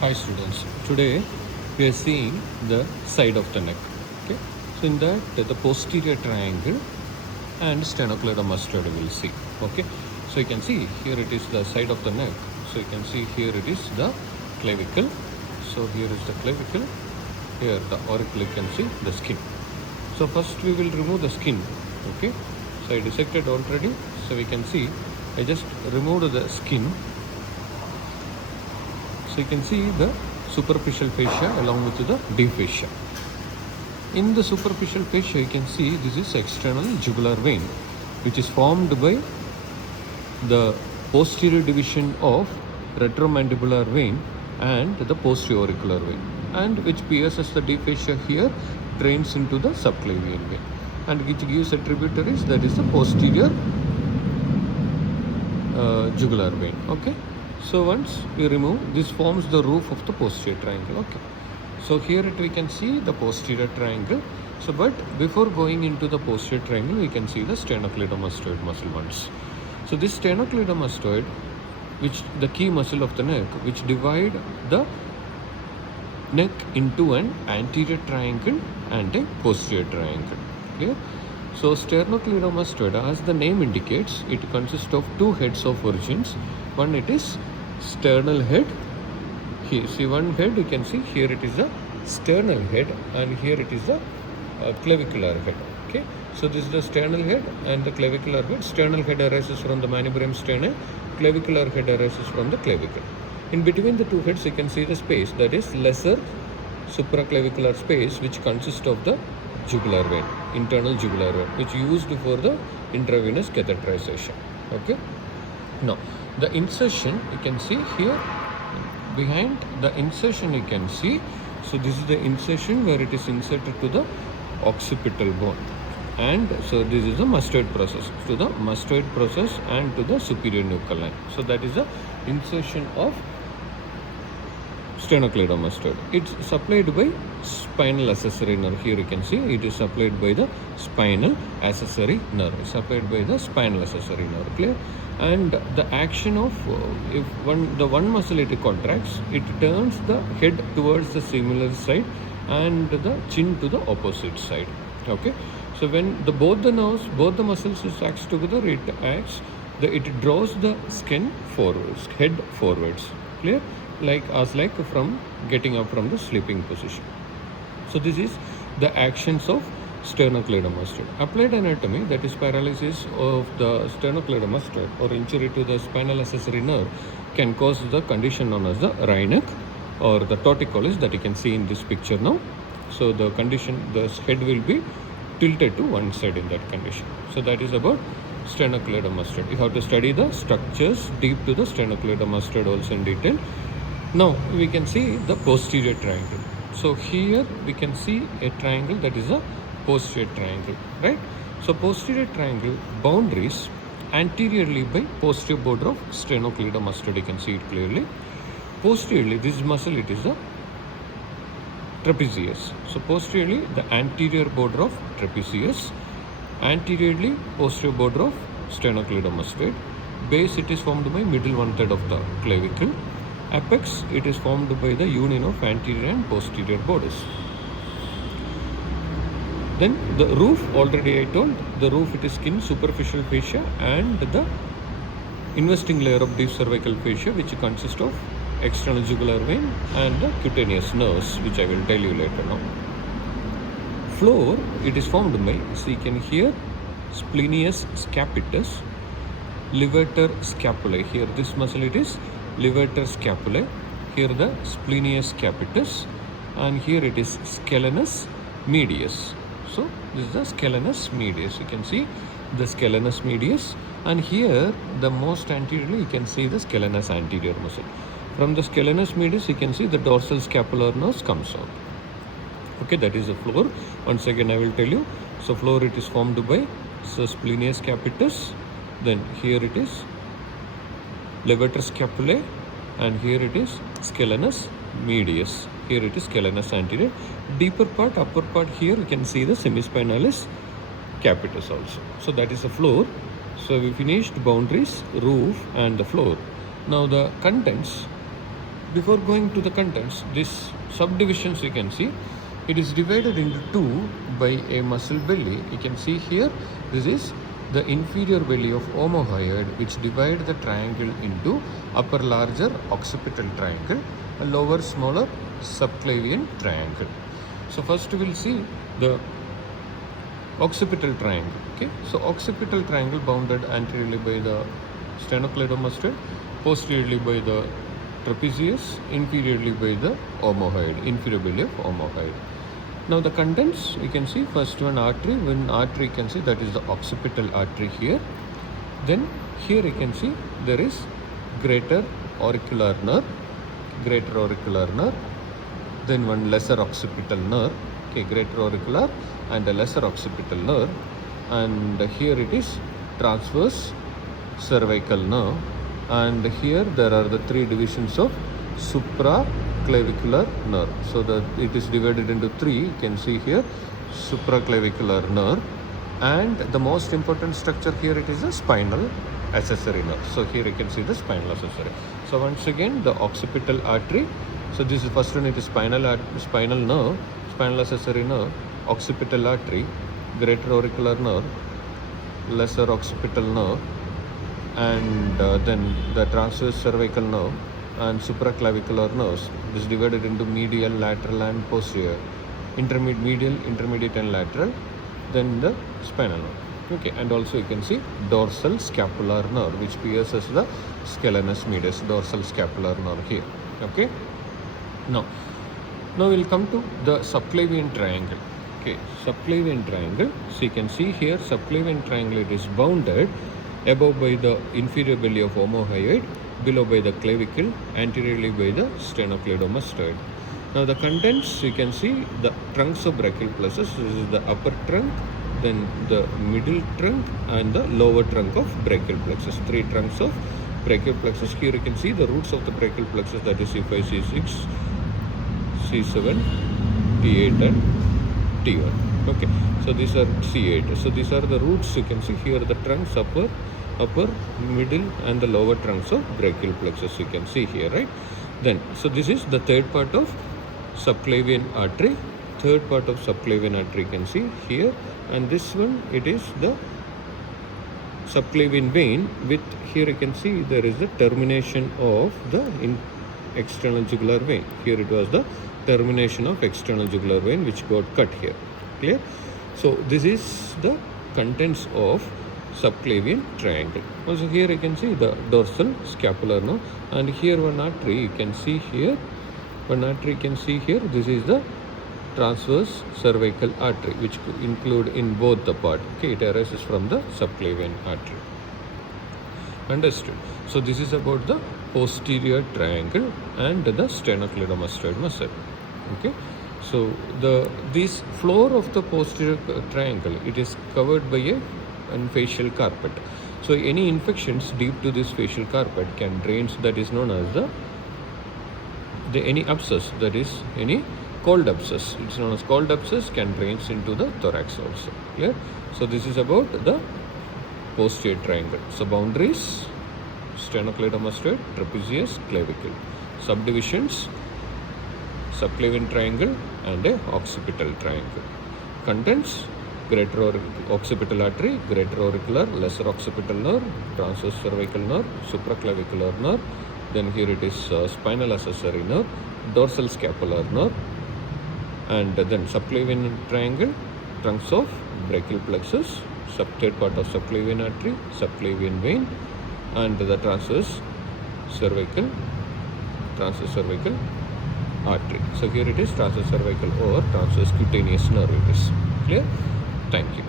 Hi students, today we are seeing the side of the neck. Okay, so in that the posterior triangle and sternocleidomastoid we will see. Okay, so you can see here it is the side of the neck. So you can see here it is the clavicle. So here is the clavicle. Here the auricle, you can see the skin. So first we will remove the skin. Okay, so I dissected already. So we can see I just removed the skin. So you can see the superficial fascia along with the deep fascia. In the superficial fascia, you can see this is external jugular vein, which is formed by the posterior division of retromandibular vein and the posterior auricular vein, and which pierces the deep fascia here, drains into the subclavian vein, and which gives a tributaries, that is the posterior jugular vein. Okay, so once we remove, this forms the roof of the posterior triangle. Okay, so here we can see the posterior triangle. So but before going into the posterior triangle, we can see the sternocleidomastoid muscle once. So this sternocleidomastoid, which the key muscle of the neck, which divide the neck into an anterior triangle and a posterior triangle. Clear? So sternocleidomastoid, as the name indicates, it consists of two heads of origins. One, it is sternal head. Here see one head, you can see here it is the sternal head, and here it is the clavicular head. Okay, so this is the sternal head and the clavicular head. Sternal head arises from the manubrium sternum, clavicular head arises from the clavicle. In between the two heads, you can see the space, that is lesser supraclavicular space, which consists of the jugular vein, internal jugular vein, which used for the intravenous catheterization. Okay, now the insertion, you can see here behind the insertion, you can see, so this is the insertion where it is inserted to the occipital bone, and so this is the mastoid process, to the mastoid process and to the superior nuchal line. So that is the insertion of sternocleidomastoid. It's supplied by spinal accessory nerve. Here you can see it is supplied by the spinal accessory nerve. It's supplied by the spinal accessory nerve. Clear? And the action of if the one muscle it contracts, it turns the head towards the similar side and the chin to the opposite side. Okay. So when both the nerves, both the muscles acts together, it draws the skin forwards, head forwards. Clear? Like from getting up from the sleeping position. So this is the actions of sternocleidomastoid. Applied anatomy, that is paralysis of the sternocleidomastoid or injury to the spinal accessory nerve, can cause the condition known as the wry neck or the torticollis, that you can see in this picture now. So the condition, the head will be tilted to one side in that condition. So that is about sternocleidomastoid. You have to study the structures deep to the sternocleidomastoid also in detail. Now we can see the posterior triangle. So here we can see a triangle, that is a posterior triangle, right? So posterior triangle boundaries anteriorly by posterior border of sternocleidomastoid. You can see it clearly. Posteriorly, this muscle, it is the trapezius. So posteriorly, the anterior border of trapezius. Anteriorly, posterior border of sternocleidomastoid. Base, it is formed by middle 1/3 of the clavicle. Apex, it is formed by the union of anterior and posterior borders. Then the roof, already I told, the roof, it is skin, superficial fascia and the investing layer of deep cervical fascia, which consists of external jugular vein and the cutaneous nerves, which I will tell you later now. Floor, it is formed by, so you can hear splenius scaputus, levator scapulae. Here this muscle, it is levator scapulae. Here the splenius capitis, and here it is scalenus medius. So this is the scalenus medius. You can see the scalenus medius, and here the most anteriorly you can see the scalenus anterior muscle. From the scalenus medius, you can see the dorsal scapular nerves comes out. Okay, that is the floor. Once again I will tell you. So floor, it is formed by splenius capitis, then here it is levator scapulae, and here it is scalenus medius. Here it is scalenus anterior. Deeper part, upper part, here you can see the semispinalis capitis also. So that is the floor. So we finished boundaries, roof and the floor. Now the contents, before going to the contents, this subdivisions you can see, it is divided into two by a muscle belly. You can see here, this is the inferior belly of omohyoid, which divide the triangle into upper larger occipital triangle, a lower smaller subclavian triangle. So first we will see the occipital triangle. Okay, so occipital triangle bounded anteriorly by the sternocleidomastoid, posteriorly by the trapezius, inferiorly by the omohyoid, inferior belly of omohyoid. Now the contents, you can see first one artery. When artery you can see that is the occipital artery here. Then here you can see there is greater auricular nerve, then one lesser occipital nerve. Okay, greater auricular and a lesser occipital nerve, and here it is transverse cervical nerve, and here there are the three divisions of supraclavicular nerve. So that it is divided into three. You can see here supraclavicular nerve, and the most important structure here, it is a spinal accessory nerve. So here you can see the spinal accessory. So once again the occipital artery. So this is first one, it is spinal nerve, spinal accessory nerve, occipital artery, greater auricular nerve, lesser occipital nerve, and then the transverse cervical nerve and supraclavicular nerves. This is divided into medial, lateral and posterior, intermediate and lateral, then the spinal nerve. Okay, and also you can see dorsal scapular nerve, which pierces the scalenus medius, dorsal scapular nerve here. Okay, now we'll come to the subclavian triangle. Okay, subclavian triangle. So you can see here subclavian triangle, it is bounded above by the inferior belly of omohyoid, below by the clavicle, anteriorly by the sternocleidomastoid. Now the contents, you can see the trunks of brachial plexus. This is the upper trunk, then the middle trunk and the lower trunk of brachial plexus. Three trunks of brachial plexus. Here you can see the roots of the brachial plexus, that is C5, C6, C7, T8 and T1. Okay, so these are C8. So these are the roots. You can see here the trunks, upper, middle and the lower trunks of brachial plexus. You can see here, right? Then, so this is the third part of subclavian artery. Third part of subclavian artery you can see here, and this one, it is the subclavian vein with, here you can see there is the termination of the external jugular vein. Here it was the termination of external jugular vein which got cut here. Clear? So this is the contents of subclavian triangle. Also here you can see the dorsal scapular nerve, and here one artery you can see here. One artery you can see here. This is the transverse cervical artery, which include in both the part. Okay, it arises from the subclavian artery. Understood? So this is about the posterior triangle and the sternocleidomastoid muscle. Okay, so this floor of the posterior triangle, it is covered by a facial carpet. So any infections deep to this facial carpet can drain. That is known as any abscess, that is any cold abscess, it's known as cold abscess, can drain into the thorax also. Clear? So this is about the posterior triangle. So boundaries: sternocleidomastoid, trapezius, clavicle. Subdivisions: subclavian triangle and a occipital triangle. Contents: greater occipital artery, greater auricular, lesser occipital nerve, transverse cervical nerve, supraclavicular nerve. Then here it is spinal accessory nerve, dorsal scapular nerve, and then subclavian triangle, trunks of brachial plexus, third part of subclavian artery, subclavian vein, and the transverse cervical artery. So here it is transverse cervical or transverse cutaneous nerve. It is clear. Thank you.